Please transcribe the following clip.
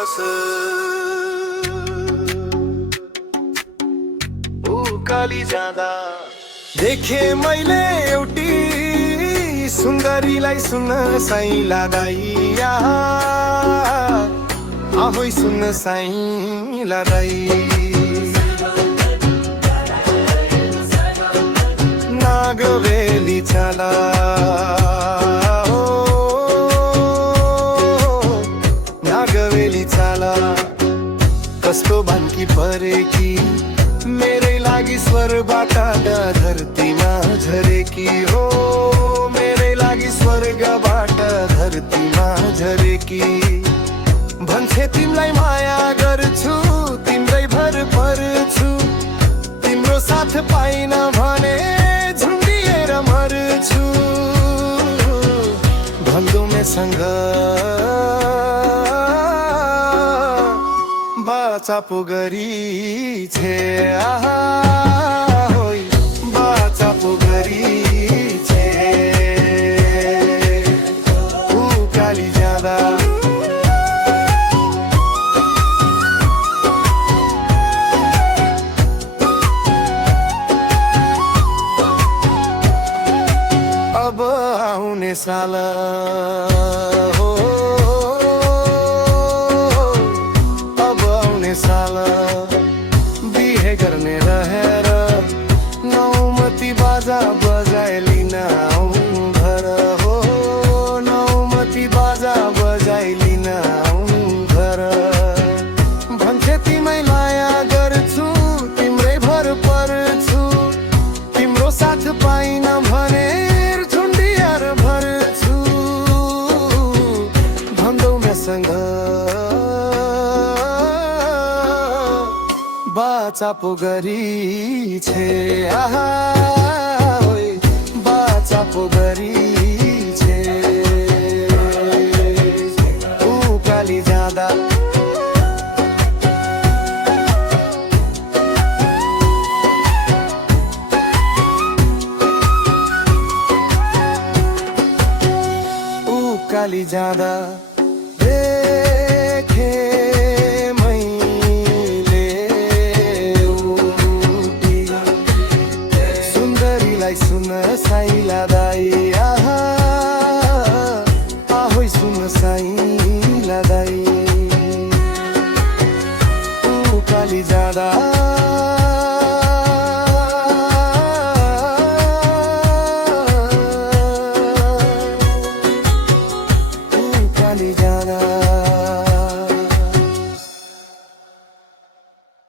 बस उकाली जाँदा देखे मैले एउटी सुन्दरीलाई सुन्न साई लादाई आहोई सुन्न साई लादाई नागवेली चला नागवेली चला कस्तो भान्की परेकी मेरै लागि स्वर्गबाट धरतीमा झरेकी हो मेरै लागि स्वर्गबाट धरतीमा झरेकी भन्छे तिमीलाई माया गर्छु तिम्रै भर पर्छु तिम्रो साथ पाइन भने झुन्डिएर मर्छु भन्दो मेसँग बाचा पोगरी छे होई बाचा पोगरी छे उकाली जाँदा अब आउने साल हो साल बिहे गर्ने रहेर नौमती बाजा बजाइलिन आउँ घर हो नौमती बाजा बजाइलिन आउँ घर भन्छे तिमै माया गर्छु तिम्रै भर पर्छु तिम्रो साथ पाइन भने झुन्डिएर भर्छु भन्दौ मेसँग बाचा पोगरी छे होई बाचा पोगरी छे उकाली जाँदा उकाली जाँदा देखे सुन साई लादाई आहोई सुन साई लादाई उकाली जाँदा उकाली जाँदा